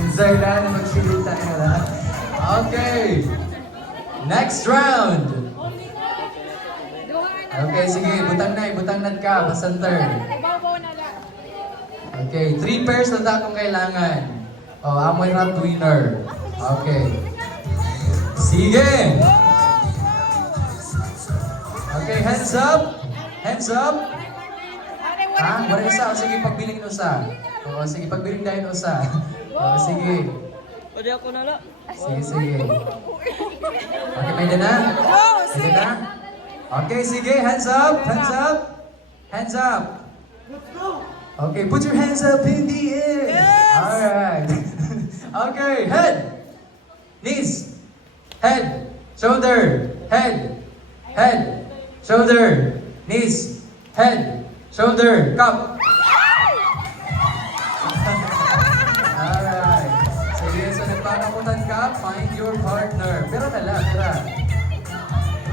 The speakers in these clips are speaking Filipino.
Enjoy na magsilita tayo na. Okay. Next round. Okay, sige. Butang na ka. Basanter. Okay, 3 pairs na akong kailangan. Oh, amoy rat winner. Okay. Sige. Okay, hands up. Hands up. Ah, wala isa. O, sige, pagbiling usa. O, sige, pagbiling dahil usa. O, sige. Pwede ako nala. Sige. Okay, may na? May na? Okay, sige, hands up. Hands up. Hands up. Okay, put your hands up in the air. Yes! Alright. Okay, head. Knees. Head. Shoulder. Head. Head. Shoulder. Knees. Head. Shoulder. Cup. Alright. Sige, so nagpakakutan ka, find your partner. Pero pera.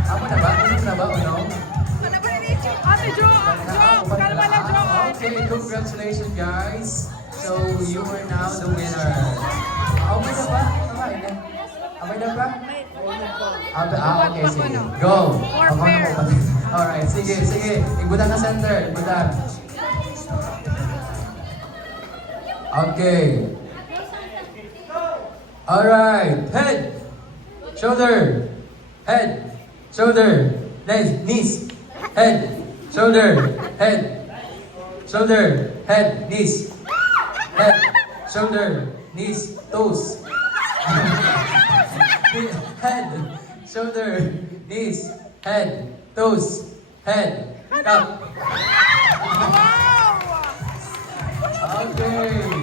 Ako na ba? Uno na ba? Uno? Ate Jo! Kalma na, Jo! Okay, congratulations guys. So you are now the winner. Okay na ba? Okay na ba? Okay, sige. Go! Alright, sige. Igbutang na center. Igbutang. Okay. Alright. Head. Shoulder. Head. Shoulder. Knees. Head. Shoulder. Head. Shoulder. Head. Knees. Head. Shoulder. Knees. Toes. Head. Shoulder. Knees. Head. Toes. Head. Cup. Okay.